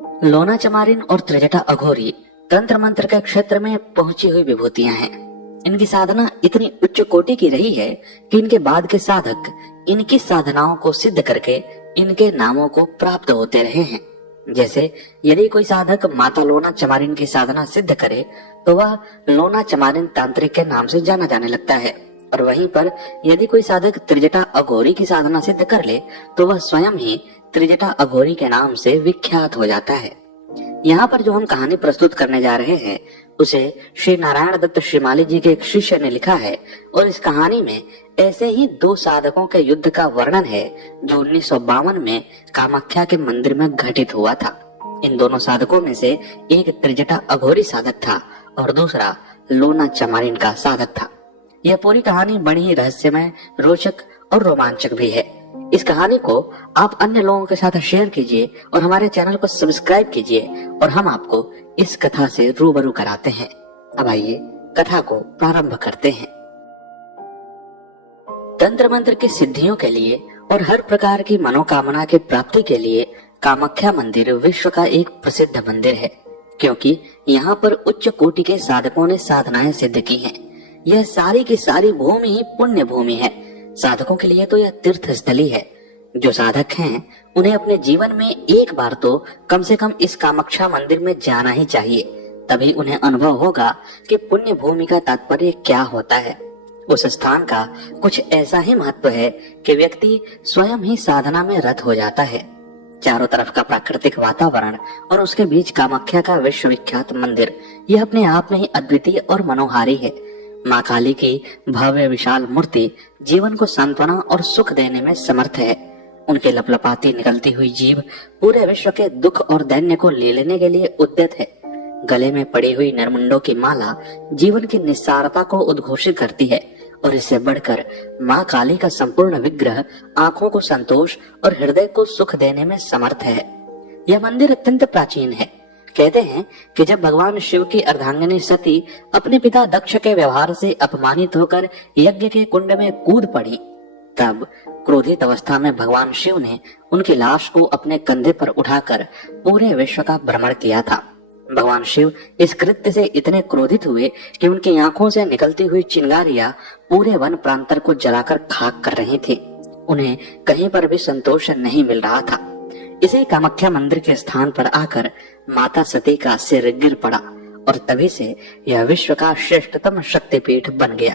लोना चमारिन और त्रिजटा अघोरी तंत्र मंत्र के क्षेत्र में पहुंची हुई विभूतियां हैं। इनकी साधना इतनी उच्च कोटि की रही है कि इनके बाद के साधक इनकी साधनाओं को सिद्ध करके इनके नामों को प्राप्त होते रहे हैं। जैसे यदि कोई साधक माता लोना चमारिन की साधना सिद्ध करे तो वह लोना चमारिन तांत्रिक के नाम से जाना जाने लगता है, और वहीं पर यदि कोई साधक त्रिजटा अघोरी की साधना सिद्ध कर ले तो वह स्वयं ही त्रिजटा अघोरी के नाम से विख्यात हो जाता है। यहाँ पर जो हम कहानी प्रस्तुत करने जा रहे हैं उसे श्री नारायण दत्त श्रीमाली जी के एक शिष्य ने लिखा है, और इस कहानी में ऐसे ही दो साधकों के युद्ध का वर्णन है जो 1952 में कामाख्या के मंदिर में घटित हुआ था। इन दोनों साधकों में से एक त्रिजटा अघोरी साधक था और दूसरा लोना चमारिन का साधक था। यह पूरी कहानी बड़ी ही रहस्यमय, रोचक और रोमांचक भी है। इस कहानी को आप अन्य लोगों के साथ शेयर कीजिए और हमारे चैनल को सब्सक्राइब कीजिए, और हम आपको इस कथा से रूबरू कराते हैं। अब आइए कथा को प्रारंभ करते हैं। तंत्र मंत्र की सिद्धियों के लिए और हर प्रकार की मनोकामना की प्राप्ति के लिए कामाख्या मंदिर विश्व का एक प्रसिद्ध मंदिर है, क्योंकि यहाँ पर उच्च कोटि के साधकों ने साधनाएं सिद्ध की हैं। यह सारी की सारी भूमि ही पुण्य भूमि है। साधकों के लिए तो यह तीर्थ स्थली है। जो साधक हैं उन्हें अपने जीवन में एक बार तो कम से कम इस कामाख्या मंदिर में जाना ही चाहिए, तभी उन्हें अनुभव होगा कि पुण्य भूमि का तात्पर्य क्या होता है। उस स्थान का कुछ ऐसा ही महत्व है कि व्यक्ति स्वयं ही साधना में रत हो जाता है। चारों तरफ का प्राकृतिक वातावरण और उसके बीच कामाख्या का विश्वविख्यात मंदिर, यह अपने आप में ही अद्वितीय और मनोहारी है। माँ काली की भव्य विशाल मूर्ति जीवन को सांत्वना और सुख देने में समर्थ है। उनके लपलपाती निकलती हुई जीभ पूरे विश्व के दुख और दैन्य को ले लेने के लिए उद्यत है। गले में पड़ी हुई नरमुंडों की माला जीवन की निस्सारता को उद्घोषित करती है, और इससे बढ़कर माँ काली का संपूर्ण विग्रह आंखों को संतोष और हृदय को सुख देने में समर्थ है। यह मंदिर अत्यंत प्राचीन है। कहते हैं कि जब भगवान शिव की अर्धांगिनी सती अपने पिता दक्ष के व्यवहार से अपमानित होकर यज्ञ के कुंड में कूद पड़ी, तब क्रोधित अवस्था में भगवान शिव ने उनकी लाश को अपने कंधे पर उठाकर पूरे विश्व का भ्रमण किया था। भगवान शिव इस कृत्य से इतने क्रोधित हुए कि उनकी आंखों से निकलती हुई चिंगारियां पूरे वन प्रांतर को जलाकर खाक कर रही थी। उन्हें कहीं पर भी संतोष नहीं मिल रहा था। इसी कामाख्या मंदिर के स्थान पर आकर माता सती का सिर गिर पड़ा, और तभी से यह विश्व का श्रेष्ठतम शक्तिपीठ बन गया।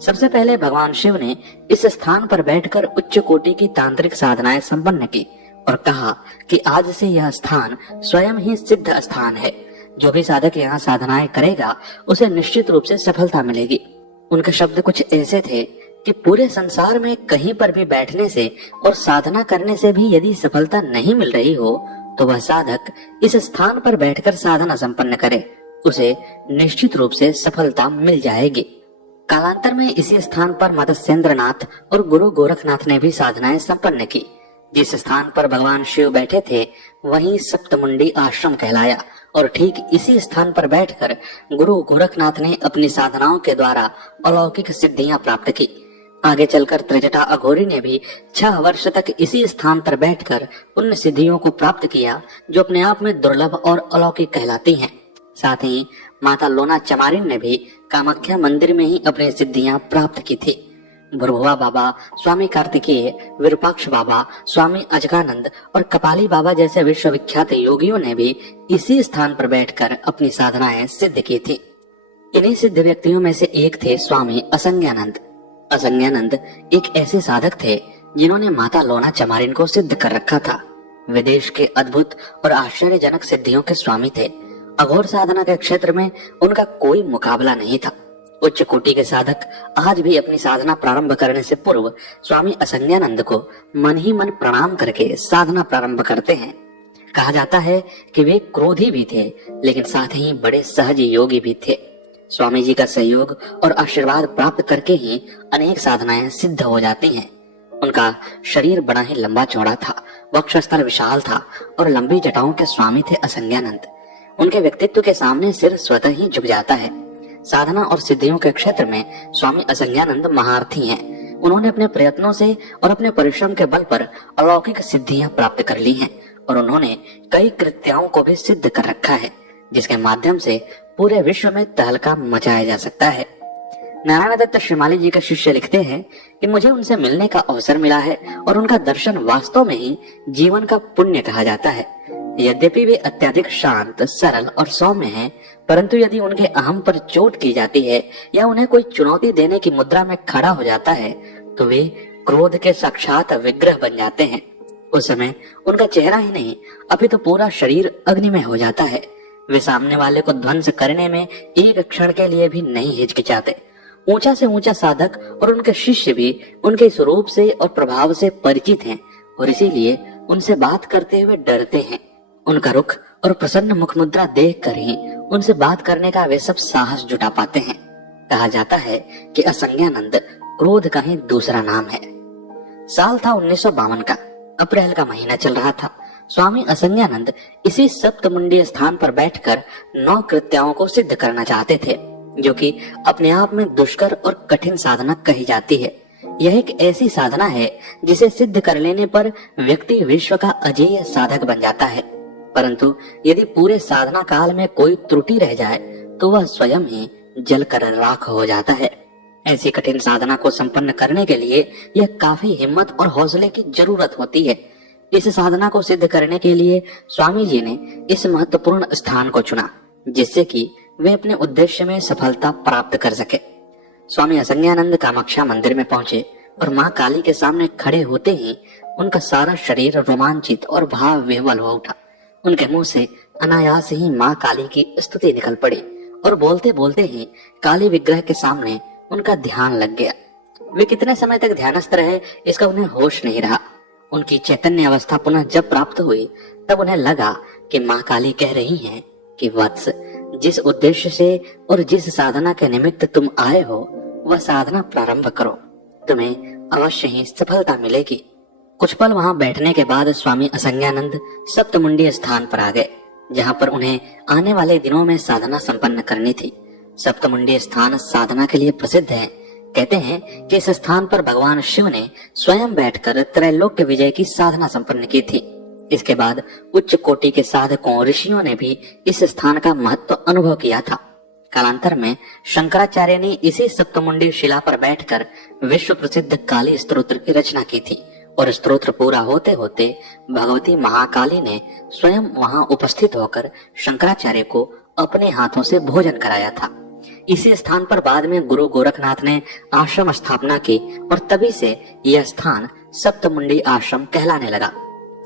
सबसे पहले भगवान शिव ने इस स्थान पर बैठकर उच्च कोटि की तांत्रिक साधनाएं संपन्न की और कहा कि आज से यह स्थान स्वयं ही सिद्ध स्थान है। जो भी साधक यहाँ साधनाएं करेगा उसे निश्चित रूप से सफलता मिलेगी। उनके शब्द कुछ ऐसे थे कि पूरे संसार में कहीं पर भी बैठने से और साधना करने से भी यदि सफलता नहीं मिल रही हो तो वह साधक इस स्थान पर बैठकर साधना संपन्न करे, उसे निश्चित रूप से सफलता मिल जाएगी। कालांतर में इसी स्थान पर मत्स्येंद्रनाथ और गुरु गोरखनाथ ने भी साधनाएं संपन्न की। जिस स्थान पर भगवान शिव बैठे थे वहीं सप्तमुंडी आश्रम कहलाया, और ठीक इसी स्थान पर बैठकर गुरु गोरखनाथ ने अपनी साधनाओं के द्वारा अलौकिक सिद्धियां प्राप्त की। आगे चलकर त्रिजटा अघोरी ने भी 6 वर्ष तक इसी स्थान पर बैठकर उन सिद्धियों को प्राप्त किया जो अपने आप में दुर्लभ और अलौकिक कहलाती हैं। साथ ही माता लोना चमारिन ने भी कामाख्या मंदिर में ही अपनी सिद्धियां प्राप्त की थी। भुरभुआ बाबा, स्वामी कार्तिकेय, विरूपाक्ष बाबा, स्वामी अजगानंद और कपाली बाबा जैसे विश्वविख्यात योगियों ने भी इसी स्थान पर बैठकर अपनी साधनाएं सिद्ध की थी। इन्हीं सिद्ध व्यक्तियों में से एक थे स्वामी असंज्ञानंद। असंज्ञानंद एक ऐसे साधक थे जिन्होंने माता लोना चमारिन को सिद्ध कर रखा था। विदेश के अद्भुत और आश्चर्यजनक सिद्धियों के स्वामी थे। अघोर साधना के क्षेत्र में उनका कोई मुकाबला नहीं था। उच्च कोटि के साधक आज भी अपनी साधना प्रारंभ करने से पूर्व स्वामी असंज्ञानंद को मन ही मन प्रणाम करके साधना प्रारंभ करते हैं। कहा जाता है कि वे क्रोधी भी थे, लेकिन साथ ही बड़े सहज योगी भी थे। स्वामी जी का सहयोग और आशीर्वाद प्राप्त करके ही अनेक साधनाएं सिद्ध हो जाती हैं। उनका शरीर बड़ा ही लंबा चौड़ा था, वक्षस्थल विशाल था और लंबी जटाओं के स्वामी थे असंज्ञानंद। उनके व्यक्तित्व के सामने सिर स्वतः ही झुक जाता है। साधना और सिद्धियों के क्षेत्र में स्वामी असंज्ञानंद महारथी हैं। उन्होंने अपने प्रयत्नों से और अपने परिश्रम के बल पर अलौकिक सिद्धियां प्राप्त कर ली हैं और उन्होंने कई कृत्यों को भी सिद्ध कर रखा है, जिसके माध्यम से पूरे विश्व में तहलका मचाया जा सकता है। नारायण दत्त श्रीमाली जी के शिष्य लिखते हैं कि मुझे उनसे मिलने का अवसर मिला है और उनका दर्शन वास्तव में ही जीवन का पुण्य कहा जाता है। यद्यपि वे अत्यधिक शांत, सरल और सौम्य हैं, परंतु यदि उनके अहम पर चोट की जाती है या उन्हें कोई चुनौती देने की मुद्रा में खड़ा हो जाता है तो वे क्रोध के साक्षात विग्रह बन जाते हैं। उस समय उनका चेहरा ही नहीं अपितु तो पूरा शरीर अग्निमय हो जाता है। वे सामने वाले को ध्वंस करने में एक क्षण के लिए भी नहीं हिचकिचाते। ऊंचा से ऊंचा साधक और उनके शिष्य भी उनके स्वरूप से और प्रभाव से परिचित हैं और इसीलिए उनसे बात करते हुए डरते हैं। उनका रुख और प्रसन्न मुख मुद्रा देख कर ही उनसे बात करने का वे सब साहस जुटा पाते हैं। कहा जाता है कि असंज्ञानंद क्रोध का ही दूसरा नाम है। साल था 1952 का, अप्रैल का महीना चल रहा था। स्वामी असंज्ञानंद इसी सप्तमुंडी स्थान पर बैठकर 9 कृत्यों को सिद्ध करना चाहते थे, जो कि अपने आप में दुष्कर और कठिन साधना कही जाती है। यह एक ऐसी साधना है जिसे सिद्ध कर लेने पर व्यक्ति विश्व का अजेय साधक बन जाता है, परंतु यदि पूरे साधना काल में कोई त्रुटि रह जाए तो वह स्वयं ही जलकर राख हो जाता है। ऐसी कठिन साधना को संपन्न करने के लिए यह काफी हिम्मत और हौसले की जरूरत होती है। इस साधना को सिद्ध करने के लिए स्वामी जी ने इस महत्वपूर्ण स्थान को चुना, जिससे कि वे अपने उद्देश्य में सफलता प्राप्त कर सके। स्वामी असंज्ञानंद कामाख्या मंदिर में पहुंचे और मां काली के सामने खड़े होते ही उनका सारा शरीर रोमांचित और भाव विह्वल हो उठा। उनके मुंह से अनायास ही मां काली की स्तुति निकल पड़ी और बोलते बोलते ही काली विग्रह के सामने उनका ध्यान लग गया। वे कितने समय तक ध्यानस्थ रहे इसका उन्हें होश नहीं रहा। उनकी चैतन्य अवस्था पुनः जब प्राप्त हुई तब उन्हें लगा कि मां काली कह रही हैं कि वत्स, जिस उद्देश्य से और जिस साधना के निमित्त तुम आए हो वह साधना प्रारंभ करो, तुम्हें अवश्य ही सफलता मिलेगी। कुछ पल वहां बैठने के बाद स्वामी असंज्ञानंद सप्तमुंडी स्थान पर आ गए, जहां पर उन्हें आने वाले दिनों में साधना संपन्न करनी थी। सप्तमुंडी स्थान साधना के लिए प्रसिद्ध है। कहते हैं कि इस स्थान पर भगवान शिव ने स्वयं बैठकर त्रैलोक्य विजय की साधना संपन्न की थी। इसके बाद उच्च कोटि के साधकों, ऋषियों ने भी इस स्थान का महत्व अनुभव किया था। कालांतर में शंकराचार्य ने इसी सप्तमुंडी शिला पर बैठकर विश्व प्रसिद्ध काली स्तोत्र की रचना की थी और स्तोत्र पूरा होते होते भगवती महाकाली ने स्वयं वहां उपस्थित होकर शंकराचार्य को अपने हाथों से भोजन कराया था। इसी स्थान पर बाद में गुरु गोरखनाथ ने आश्रम स्थापना की और तभी से यह स्थान सप्तमुंडी आश्रम कहलाने लगा।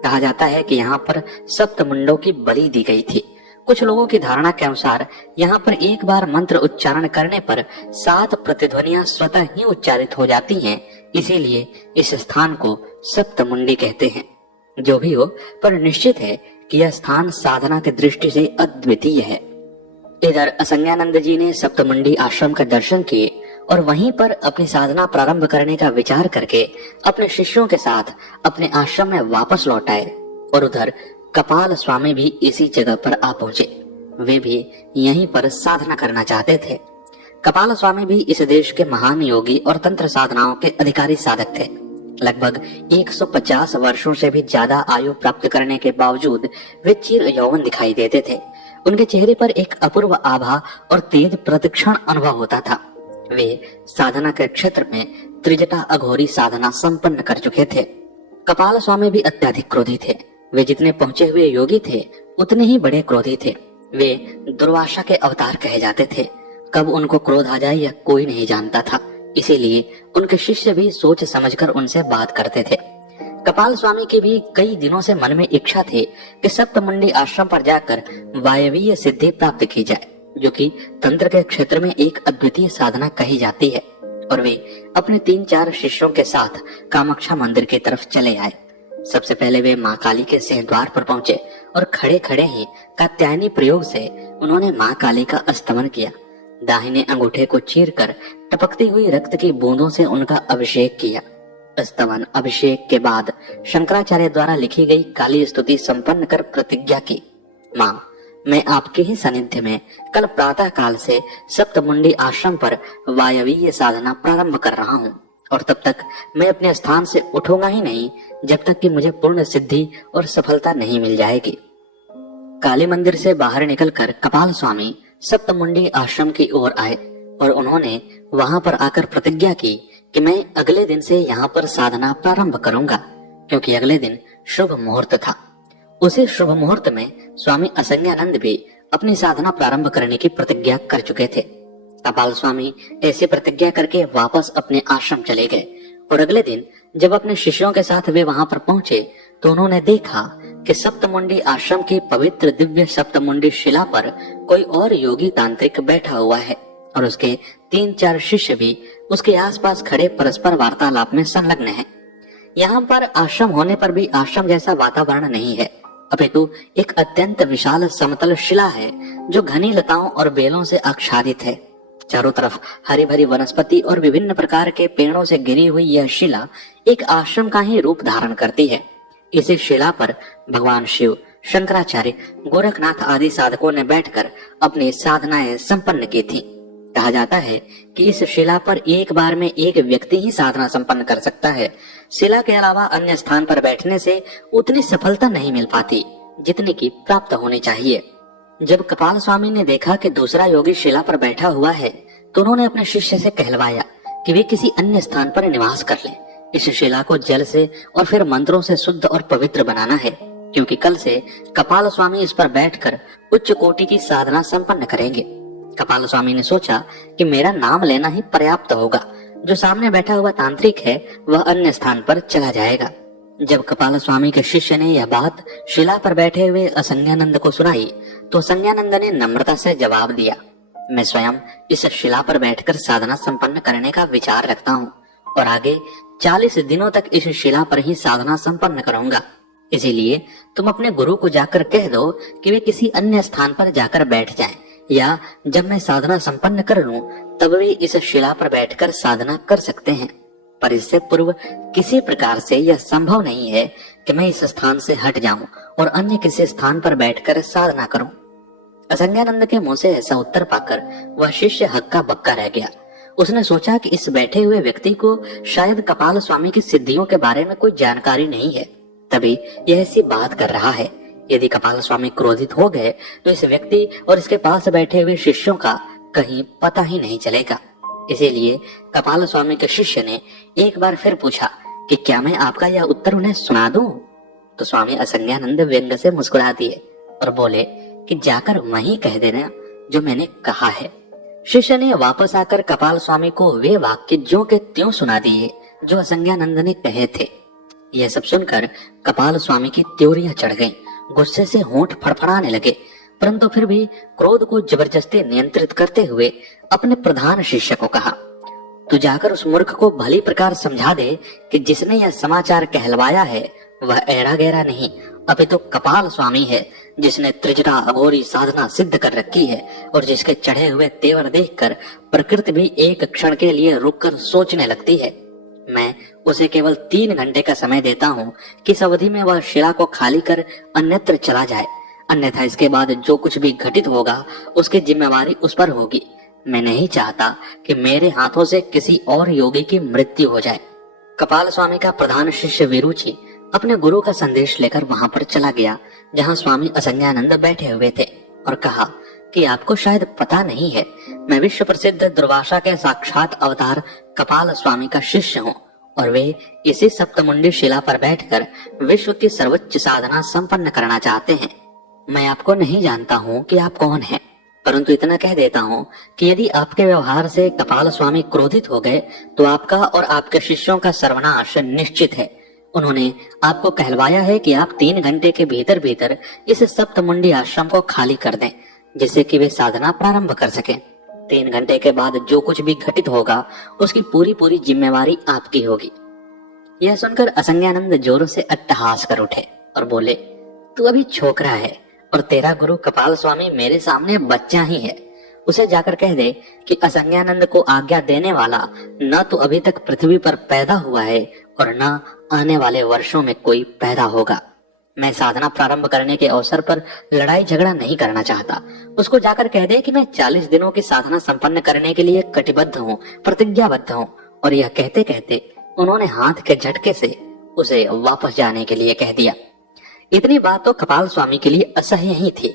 कहा जाता है कि यहाँ पर सप्तमुंडों की बलि दी गई थी। कुछ लोगों की धारणा के अनुसार यहाँ पर एक बार मंत्र उच्चारण करने पर 7 प्रतिध्वनियां स्वतः ही उच्चारित हो जाती हैं, इसीलिए इस स्थान को सप्तमुंडी कहते हैं। जो भी हो, पर निश्चित है कि यह स्थान साधना की दृष्टि से अद्वितीय है। इधर असंज्ञानंद जी ने सप्तमुंडी आश्रम का दर्शन किए और वहीं पर अपनी साधना प्रारंभ करने का विचार करके अपने शिष्यों के साथ अपने आश्रम में वापस लौट आए और उधर कपाल स्वामी भी इसी जगह पर आ पहुंचे। वे भी यहीं पर साधना करना चाहते थे। कपाल स्वामी भी इस देश के महान योगी और तंत्र साधनाओं के अधिकारी साधक थे। लगभग 150 वर्षों से भी ज्यादा आयु प्राप्त करने के बावजूद वे चिर यौवन दिखाई देते थे। उनके चेहरे पर एक अपूर्व आभा और तेज प्रतिक्षण अनुभव होता था। वे साधना के क्षेत्र में त्रिजटा अघोरी साधना संपन्न कर चुके थे। कपाल स्वामी भी अत्यधिक क्रोधी थे। वे जितने पहुंचे हुए योगी थे उतने ही बड़े क्रोधी थे। वे दुर्वासा के अवतार कहे जाते थे। कब उनको क्रोध आ जाए यह कोई नहीं जानता था, इसीलिए उनके शिष्य भी सोच समझकर उनसे बात करते थे। कपाल स्वामी की भी कई दिनों से मन में इच्छा थी कि सप्तमुंडी आश्रम पर जाकर वायवीय सिद्धि प्राप्त की जाए, जो कि तंत्र के क्षेत्र में एक अद्वितीय साधना कही जाती है। और वे अपने 3-4 शिष्यों के साथ कामाख्या मंदिर की तरफ चले आए। सबसे पहले वे मां काली के सिंहद्वार पर पहुंचे और खड़े खड़े ही कात्यायनी प्रयोग से उन्होंने मां काली का स्तमन किया। दाहिने अंगूठे को चीरकर टपकती हुई रक्त की बूंदों से उनका अभिषेक किया। स्तवन अभिषेक के बाद शंकराचार्य द्वारा लिखी गई काली स्तुति संपन्न कर प्रतिज्ञा की, मां, मैं आपके ही सानिध्य में कल प्रातः काल से सप्तमुंडी आश्रम पर वायवीय साधना प्रारंभ कर रहा हूँ और तब तक मैं अपने स्थान से उठूंगा ही नहीं जब तक कि मुझे पूर्ण सिद्धि और सफलता नहीं मिल जाएगी। काली मंदिर से बाहर निकलकर कपाल स्वामी सप्तमुंडी आश्रम की ओर आए और उन्होंने वहां पर आकर प्रतिज्ञा की कि मैं अगले दिन से यहाँ पर साधना प्रारंभ करूंगा, क्योंकि अगले दिन शुभ मुहूर्त था। उसी शुभ मुहूर्त में स्वामी असंज्ञानंद भी अपनी साधना प्रारंभ करने की प्रतिज्ञा कर चुके थे। कपाल स्वामी ऐसी प्रतिज्ञा करके वापस अपने आश्रम चले गए और अगले दिन जब अपने शिष्यों के साथ वे वहां पर पहुंचे तो उन्होंने देखा कि सप्तमुंडी आश्रम की पवित्र दिव्य सप्तमुंडी शिला पर कोई और योगी तांत्रिक बैठा हुआ है और उसके 3-4 शिष्य भी उसके आसपास खड़े परस्पर वार्तालाप में संलग्न हैं। यहाँ पर आश्रम होने पर भी आश्रम जैसा वातावरण नहीं है, अपितु एक अत्यंत विशाल समतल शिला है जो घनी लताओं और बेलों से आच्छादित है। चारों तरफ हरी भरी वनस्पति और विभिन्न प्रकार के पेड़ों से घिरी हुई यह शिला एक आश्रम का ही रूप धारण करती है। इसी शिला पर भगवान शिव, शंकराचार्य, गोरखनाथ आदि साधकों ने बैठकर अपनी साधनाएं संपन्न की थी। कहा जाता है कि इस शिला पर एक बार में एक व्यक्ति ही साधना संपन्न कर सकता है। शिला के अलावा अन्य स्थान पर बैठने से उतनी सफलता नहीं मिल पाती जितनी की प्राप्त होनी चाहिए। जब कपाल स्वामी ने देखा कि दूसरा योगी शिला पर बैठा हुआ है तो उन्होंने अपने शिष्य से कहलवाया कि वे किसी अन्य स्थान पर निवास कर लें। इस शिला को जल से और फिर मंत्रों से शुद्ध और पवित्र बनाना है, क्योंकि कल से कपाल स्वामी इस पर बैठकर उच्च कोटि की साधना संपन्न करेंगे। कपाल स्वामी ने सोचा कि मेरा नाम लेना ही पर्याप्त होगा, जो सामने बैठा हुआ तांत्रिक है वह अन्य स्थान पर चला जाएगा। जब कपाल स्वामी के शिष्य ने यह बात शिला पर बैठे हुए असंज्ञानंद को सुनाई तो असंज्ञानंद ने नम्रता से जवाब दिया, मैं स्वयं इस शिला पर बैठकर साधना संपन्न करने का विचार रखता हूँ और आगे 40 दिनों तक इस शिला पर ही साधना संपन्न करूंगा। इसीलिए तुम अपने गुरु को जाकर कह दो कि वे किसी अन्य स्थान पर जाकर बैठ जाएं, या जब मैं साधना संपन्न कर लूं तब वे इस शिला पर बैठकर साधना कर सकते हैं। पर इससे पूर्व किसी प्रकार से यह संभव नहीं है कि मैं इस स्थान से हट जाऊं और अन्य किसी स्थान पर बैठकर साधना करूं। असंज्ञानंद के मुंह से ऐसा उत्तर पाकर वह शिष्य हक्का बक्का रह गया। उसने सोचा कि इस बैठे हुए व्यक्ति को शायद कपाल स्वामी की सिद्धियों के बारे में कोई जानकारी नहीं है, तभी यह ऐसी बात कर रहा है। यदि कपाल स्वामी क्रोधित हो गए तो इस व्यक्ति और इसके पास बैठे हुए शिष्यों का कहीं पता ही नहीं चलेगा। इसीलिए कपाल स्वामी के शिष्य ने एक बार फिर पूछा कि क्या मैं आपका यह उत्तर उन्हें सुना दूं? तो स्वामी असंज्ञानंद व्यंग से मुस्कुरा दिए और बोले कि जाकर वहीं कह देना जो मैंने कहा है। शिष्य ने वापस आकर कपाल स्वामी को वे वाक्य ज्यों के त्यों सुना दिए जो असंज्ञानंद ने कहे थे। यह सब सुनकर कपाल स्वामी की त्योरियां चढ़ गईं, गुस्से से होंठ फड़फड़ाने लगे, परंतु फिर भी क्रोध को जबरदस्ती नियंत्रित करते हुए अपने प्रधान शिष्य को कहा, तू जाकर उस मूर्ख को भली प्रकार समझा दे कि जिसने यह समाचार कहलवाया है वह ऐरा गैरा नहीं अपितु कपाल स्वामी है, जिसने त्रिजटा अघोरी साधना सिद्ध कर रखी है और जिसके चढ़े हुए तेवर देखकर प्रकृति भी एक क्षण के लिए रुककर सोचने लगती है। मैं उसे केवल 3 घंटे का समय देता हूँ कि इस अवधि में वह शिला को खाली कर अन्यत्र चला जाए, अन्यथा इसके बाद जो कुछ भी घटित होगा उसकी जिम्मेवारी उस पर होगी। मैं नहीं चाहता कि मेरे हाथों से किसी और योगी की मृत्यु हो जाए। कपाल स्वामी का प्रधान शिष्य विरुचि अपने गुरु का संदेश लेकर वहां पर चला गया जहां स्वामी असंज्ञानंद बैठे हुए थे और कहा कि आपको शायद पता नहीं है, मैं विश्व प्रसिद्ध दुर्वासा के साक्षात अवतार कपाल स्वामी का शिष्य हूँ और वे इसी सप्तमुंडी शिला पर बैठकर विश्व की सर्वोच्च साधना संपन्न करना चाहते हैं। मैं आपको नहीं जानता हूँ कि आप कौन हैं, परंतु इतना कह देता हूँ कि यदि आपके व्यवहार से कपाल स्वामी क्रोधित हो गए तो आपका और आपके शिष्यों का सर्वनाश निश्चित है। उन्होंने आपको कहलवाया है कि आप 3 घंटे के भीतर भीतर इस सप्तमुंडी आश्रम को खाली कर दें, जिससे कि वे साधना प्रारंभ कर सकें। 3 घंटे के बाद जो कुछ भी घटित होगा उसकी पूरी जिम्मेवारी आपकी होगी। यह सुनकर असंज्ञानंद जोरों से अट्टहास कर उठे और बोले, तू अभी छोकरा है और तेरा गुरु कपाल स्वामी मेरे सामने बच्चा ही है। उसे जाकर कह दे कि असंज्ञानंद को आज्ञा देने वाला न तो अभी तक पृथ्वी पर पैदा हुआ है और न आने वाले वर्षों में कोई पैदा होगा। मैं साधना प्रारंभ करने के अवसर पर लड़ाई झगड़ा नहीं करना चाहता। उसको जाकर कह दे कि मैं 40 दिनों की साधना संपन्न करने के लिए कटिबद्ध हूँ, प्रतिज्ञाबद्ध हूँ और यह कहते कहते उन्होंने हाथ के झटके से उसे वापस जाने के लिए कह दिया। इतनी बात तो कपाल स्वामी के लिए असह्य ही थी।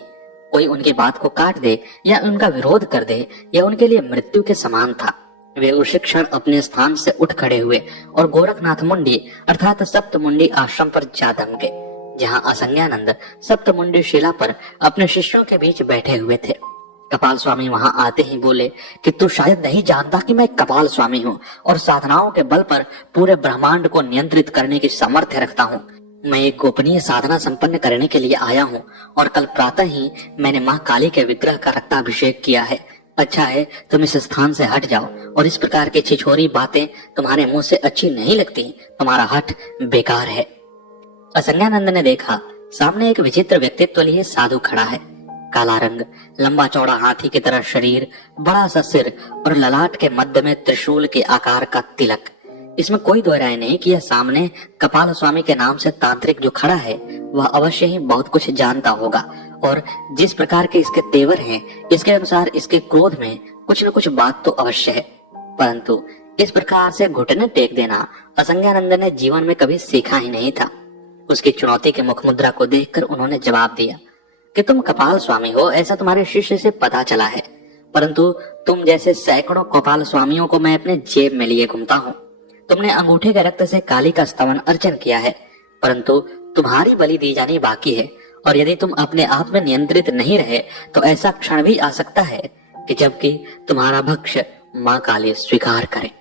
कोई उनकी बात को काट दे या उनका विरोध कर दे यह उनके लिए मृत्यु के समान था। वे उसी क्षण अपने स्थान से उठ खड़े हुए और गोरखनाथ मुंडी अर्थात सप्तमुंडी आश्रम पर जा धमके, जहां असंज्ञानंद सप्तमुंडी शिला पर अपने शिष्यों के बीच बैठे हुए थे। कपाल स्वामी वहां आते ही बोले कि तू शायद नहीं जानता कि मैं कपाल स्वामी हूँ और साधनाओं के बल पर पूरे ब्रह्मांड को नियंत्रित करने की सामर्थ्य रखता हूँ। मैं एक गोपनीय साधना संपन्न करने के लिए आया हूँ और कल प्रातः ही मैंने माँ काली के विग्रह का रक्ताभिषेक किया है। अच्छा है तुम इस स्थान से हट जाओ और इस प्रकार की छिछोरी बातें तुम्हारे मुंह से अच्छी नहीं लगती। तुम्हारा हट बेकार है। असंज्ञानंद ने देखा सामने एक विचित्र व्यक्तित्व लिए साधु खड़ा है। काला रंग, लंबा चौड़ा हाथी की तरह शरीर, बड़ा सा सिर और ललाट के मध्य में त्रिशूल के आकार का तिलक। इसमें कोई दो राय नहीं कि यह सामने कपाल स्वामी के नाम से तांत्रिक जो खड़ा है वह अवश्य ही बहुत कुछ जानता होगा और जिस प्रकार के इसके तेवर हैं इसके अनुसार इसके क्रोध में कुछ न कुछ बात तो अवश्य है। परंतु इस प्रकार से घुटने टेक देना असंज्ञानंद ने जीवन में कभी सीखा ही नहीं था। उसकी चुनौती के मुख मुद्रा को देखकर उन्होंने जवाब दिया कि तुम कपाल स्वामी हो ऐसा तुम्हारे शिष्य से पता चला है, परंतु तुम जैसे सैकड़ों कपाल स्वामियों को मैं अपने जेब में लिए घूमता हूँ। तुमने अंगूठे के रक्त से काली का स्तवन अर्चन किया है, परंतु तुम्हारी बलि दी जानी बाकी है और यदि तुम अपने आप में नियंत्रित नहीं रहे तो ऐसा क्षण भी आ सकता है कि जबकि तुम्हारा भक्ष्य माँ काली स्वीकार करे।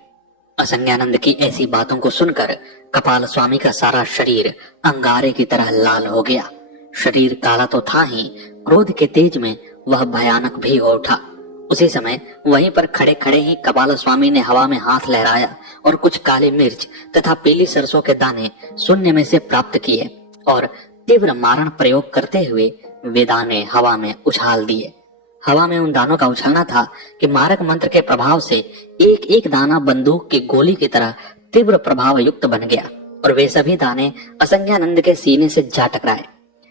असंज्ञानंद की ऐसी बातों को सुनकर कपाल स्वामी का सारा शरीर अंगारे की तरह लाल हो गया। शरीर काला तो था ही, क्रोध के तेज में वह भयानक भी हो उठा। उसी समय वहीं पर खड़े खड़े ही कपाल स्वामी ने हवा में हाथ लहराया और कुछ काली मिर्च तथा पीली सरसों के दाने शून्य में से प्राप्त किए और तीव्र मारण प्रयोग करते हुए वे दाने हवा में उछाल दिए। हवा में उन दानों का उछलना था कि मारक मंत्र के प्रभाव से एक एक दाना बंदूक की गोली की तरह तीव्र प्रभाव युक्त बन गया और वे सभी दाने असंज्ञानंद के सीने से जा टकराए।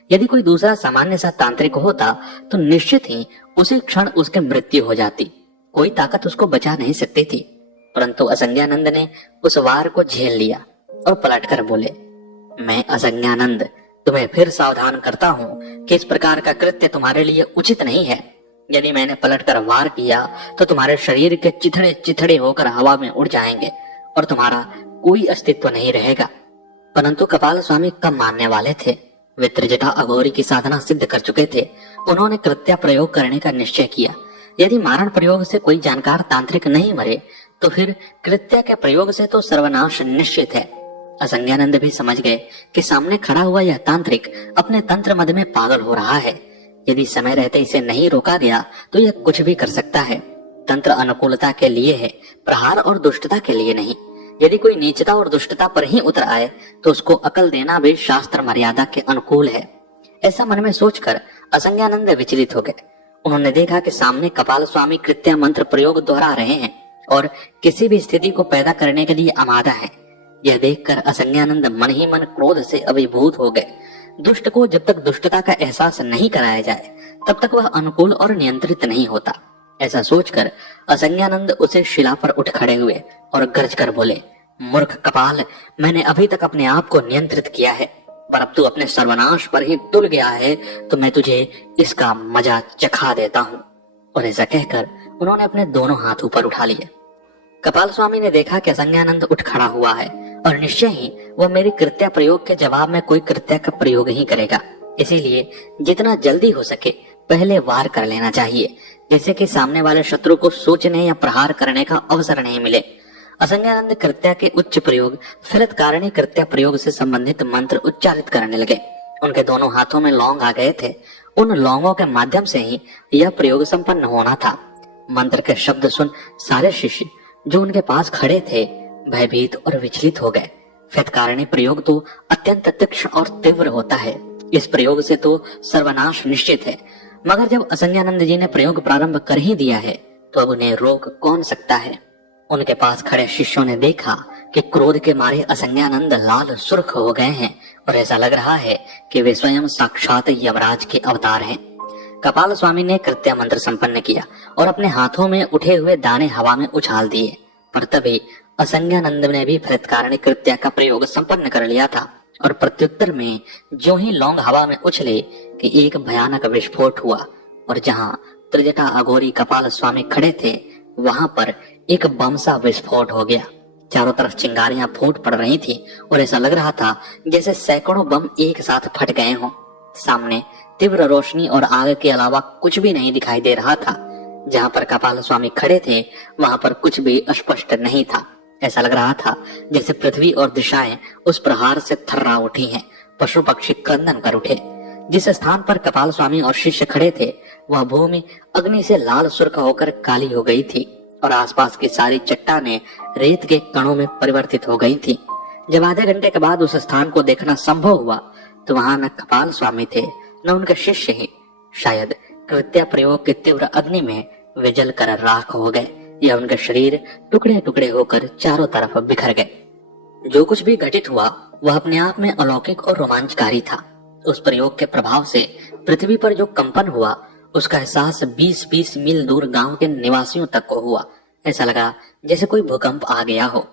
यदि कोई दूसरा सामान्य सा तांत्रिक होता तो निश्चित ही उसी क्षण उसकी मृत्यु हो जाती। कोई ताकत उसको बचा नहीं सकती थी, परंतु असंज्ञानंद ने उस वार को झेल लिया और पलटकर बोले, मैं असंज्ञानंद तुम्हें फिर सावधान करता हूँ कि इस प्रकार का कृत्य तुम्हारे लिए उचित नहीं है। यदि मैंने पलटकर वार किया तो तुम्हारे शरीर के चिथड़े चिथड़े होकर हवा में उड़ जाएंगे और तुम्हारा कोई अस्तित्व नहीं रहेगा। परंतु कपाल स्वामी कम मानने वाले थे। वे त्रिजटा अघोरी की साधना सिद्ध कर चुके थे। उन्होंने कृत्या प्रयोग करने का निश्चय किया। यदि मारण प्रयोग से कोई जानकार तांत्रिक नहीं मरे तो फिर कृत्या के प्रयोग से तो सर्वनाश निश्चित है। असंज्ञानंद भी समझ गए कि सामने खड़ा हुआ यह तांत्रिक अपने तंत्र मद में पागल हो रहा है। यदि समय रहते इसे नहीं रोका गया तो यह कुछ भी कर सकता है। तंत्र अनुकूलता के लिए है, प्रहार और दुष्टता के लिए नहीं। यदि कोई नीचता और दुष्टता पर ही उतर आए तो उसको अकल देना भी शास्त्र मर्यादा के अनुकूल है। ऐसा मन में सोचकर असंज्ञानंद विचलित हो गए। उन्होंने देखा कि सामने कपाल स्वामी कृत्या मंत्र प्रयोग दोहरा रहे हैं और किसी भी स्थिति को पैदा करने के लिए आमादा है। यह देखकर असंज्ञानंद मन ही मन क्रोध से अभिभूत हो गए। दुष्ट को जब तक दुष्टता का एहसास नहीं कराया जाए तब तक वह अनुकूल और नियंत्रित नहीं होता। ऐसा सोचकर असंज्ञानंद उसे शिला पर उठ खड़े हुए और गरज कर बोले, मूर्ख कपाल, मैंने अभी तक अपने आप को नियंत्रित किया है, पर अब तू अपने सर्वनाश पर ही तुल गया है तो मैं तुझे इसका मजा चखा देता हूँ। और ऐसा कहकर उन्होंने अपने दोनों हाथ ऊपर उठा लिए। कपाल स्वामी ने देखा कि असंज्ञानंद उठ खड़ा हुआ है और निश्चय ही वह मेरी कृत्या प्रयोग के जवाब में कोई कृत्या का प्रयोग ही करेगा। इसीलिए जितना जल्दी हो सके पहले वार कर लेना चाहिए, जैसे कि सामने वाले शत्रु को सोचने या प्रहार करने का अवसर नहीं मिले। असंज्ञानंद कृत्या के उच्च प्रयोग फलित कारणी कृत्या प्रयोग से संबंधित मंत्र उच्चारित करने लगे। उनके दोनों हाथों में लौंग आ गए थे। उन लौंगों के माध्यम से ही यह प्रयोग संपन्न होना था। मंत्र के शब्द सुन सारे शिष्य जो उनके पास खड़े थे भयभीत और विचलित हो गए। फलितकारणी प्रयोग तो अत्यंत तीक्ष्ण और तीव्र होता है। इस प्रयोग से तो सर्वनाश निश्चित है, मगर जब असंज्ञानंद जी ने प्रयोग प्रारंभ कर ही दिया है तो अब उन्हें रोक कौन सकता है। उनके पास खड़े शिष्यों ने देखा कि क्रोध के मारे असंज्ञानंद लाल सुर्ख हो गए हैं और ऐसा लग रहा है कि वे स्वयं साक्षात यमराज के अवतार हैं। कपाल स्वामी ने कृत्या मंत्र संपन्न किया और अपने हाथों में उठे हुए दाने हवा में उछाल दिए, पर तभी असंज्ञानंद ने भी फलितकारणी कृत्या का प्रयोग संपन्न कर लिया था और प्रत्युत्तर में जो ही लौंग हवा में उछले कि एक भयानक विस्फोट हुआ और जहां त्रिजटा अघोरी कपाल स्वामी खड़े थे वहां पर एक बम सा विस्फोट हो गया। चारों तरफ चिंगारियां फूट पड़ रही थी और ऐसा लग रहा था जैसे सैकड़ों बम एक साथ फट गए हों। सामने तीव्र रोशनी और आग के अलावा कुछ भी नहीं दिखाई दे रहा था। जहां पर कपाल स्वामी खड़े थे वहां पर कुछ भी स्पष्ट नहीं था। ऐसा लग रहा था जैसे पृथ्वी और दिशाएं उस प्रहार से थर्रा उठी हैं, पशु पक्षी क्रंदन कर उठे। जिस स्थान पर कपाल स्वामी और शिष्य खड़े थे वह भूमि अग्नि से लाल सुर्ख होकर काली हो गई थी और आसपास की सारी चट्टानें रेत के कणों में परिवर्तित हो गई थी। जब आधे घंटे के बाद उस स्थान को देखना संभव हुआ तो वहां न कपाल स्वामी थे न उनके शिष्य ही। शायद कृत्या प्रयोग के तीव्र अग्नि में वे जल कर राख हो गए या उनके शरीर टुकड़े टुकड़े होकर चारों तरफ बिखर गए। जो कुछ भी घटित हुआ वह अपने आप में अलौकिक और रोमांचकारी था। उस प्रयोग के प्रभाव से पृथ्वी पर जो कंपन हुआ उसका एहसास 20-20 मील दूर गांव के निवासियों तक को हुआ। ऐसा लगा जैसे कोई भूकंप आ गया हो।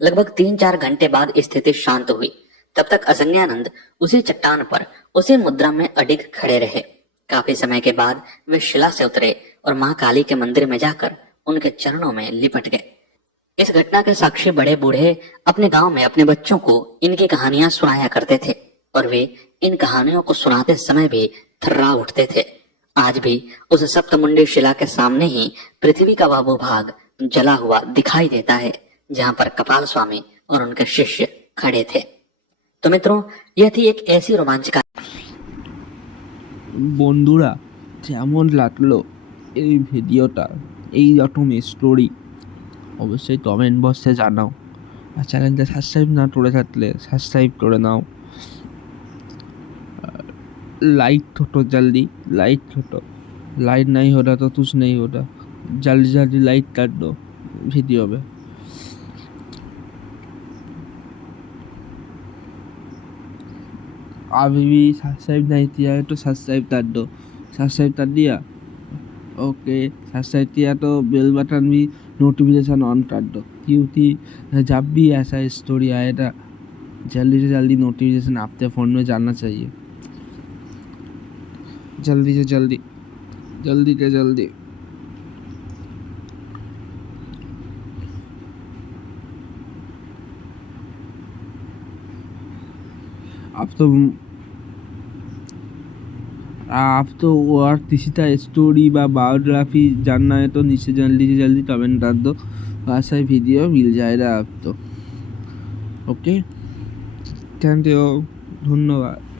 लगभग 3-4 घंटे बाद स्थिति शांत हुई। तब तक असंज्ञानंद उसी चट्टान पर उसी मुद्रा में अडिग खड़े रहे। काफी समय के बाद वे शिला से उतरे और मां काली के मंदिर में जाकर उनके चरणों में लिपट गए। इस घटना के साक्षी बड़े बूढ़े अपने गांव में अपने बच्चों को इनकी कहानियां सुनाया करते थे और वे इन कहानियों को सुनाते समय भी थर्रा उठते थे। आज भी उस सप्तमुंडी शिला के सामने ही पृथ्वी का वह भूभाग जला हुआ दिखाई देता है जहां पर कपाल स्वामी और उनके शिष्य खड़े थे। तो मित्रों, यह थी एक ऐसी रोमांचकारी। বন্ধুরা, কেমন লাগলো এই ভিডিওটা, এই রকম স্টোরি অবশ্যই কমেন্ট বক্সে জানাও। আর চ্যানেলটা সাবস্ক্রাইব না করে থাকলে সাবস্ক্রাইব করে নাও। लाइक ठोटो जल्दी, लाइक ठोटो, लाइक नहीं हो रहा तो कुछ नहीं हो रहा, जल्दी जल्दी लाइक कर दो वीडियो में। अभी भी सब्सक्राइब नहीं किया है तो सब्सक्राइब कर दो। सब्सक्राइब कर दिया? ओके, सब्सक्राइब किया तो बेल बटन भी नोटिफिकेशन ऑन कर दो, क्योंकि जब भी ऐसा स्टोरी आएगा जल्दी से जल्दी नोटिफिकेशन आपके फ़ोन में जाना चाहिए। जल्दी से जल्दी, जल्दी से जल्दी। आप तो और किसी का स्टोरी व बायोग्राफी जानना है तो नीचे जल्दी से जल्दी कमेंट कर दो, वैसा ही वीडियो मिल जाएगा आप तो। ओके, थैंक यू, धन्यवाद।